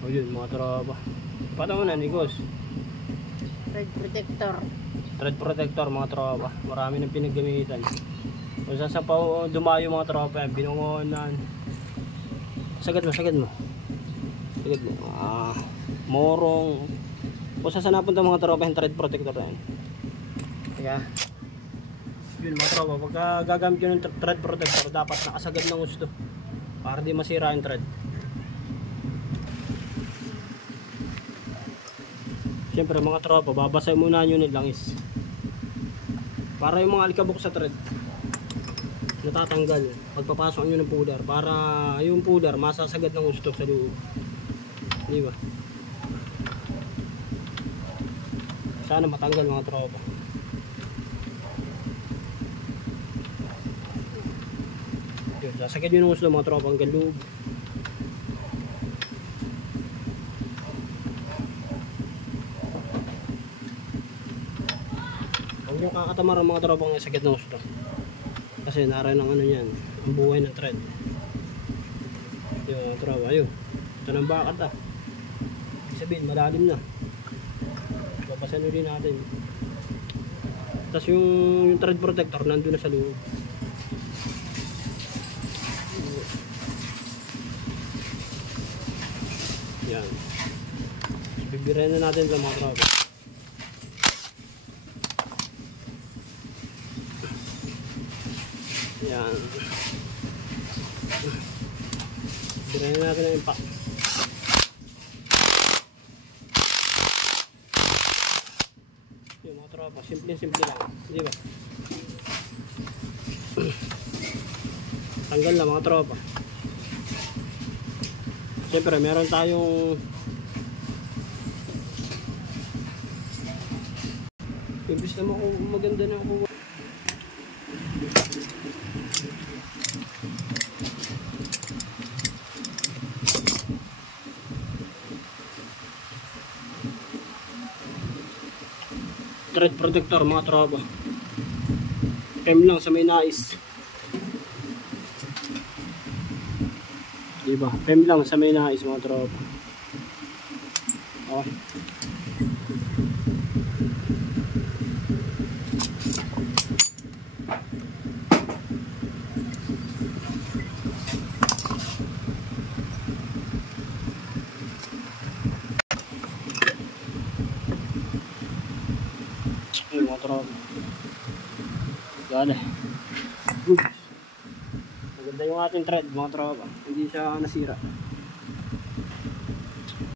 O yun mga tropa. Paano na Nikos? Thread protector. Thread protector mga tropa. Marami nang pinaggamitan. Kung saan sa dumayo mga tropa, binungonan. Sagad mo. Sagad mo. Morong. Kung saan napunta mga tropa yung thread protector na yun. Kaya yun mga tropa, pagka gagamit yun ng thread protector, dapat nakasagad ng gusto para di masira yung thread. Siyempre mga tropa, babasay muna nyo ng langis para yung mga alikabok sa thread natatanggal pagpapasok nyo ng pudar, para yung pudar masasagad ng gusto sa loob, di ba? Sana matanggal mga tropa. Yun, sasagad nyo ng gusto mga tropa hanggang loob. Huwag nyo kakatamar ang mga tropa ng sagad ng gusto, kasi naray ng ano yan, ang buhay ng thread. Yun mga tropa, ayun, ito ng bakat ibig sabihin malalim na, babasan ulit natin. Tapos yung thread protector nandun na sa loob. Yan, bibirahin na natin sa mga tropa. Yan, bibirahin na natin ang impact. Yung mga tropa, simple lang, di ba? Tanggal na mga tropa. Siyempre meron tayong imbis na maganda na ako. Thread protector mga tropa, PM lang sa may nais, diba? PM lang sa may nais mga tropa. Oh. Ayun mga tropa. Gana. Good. Maganda yung ating thread mga tropa. Hindi siya nasira.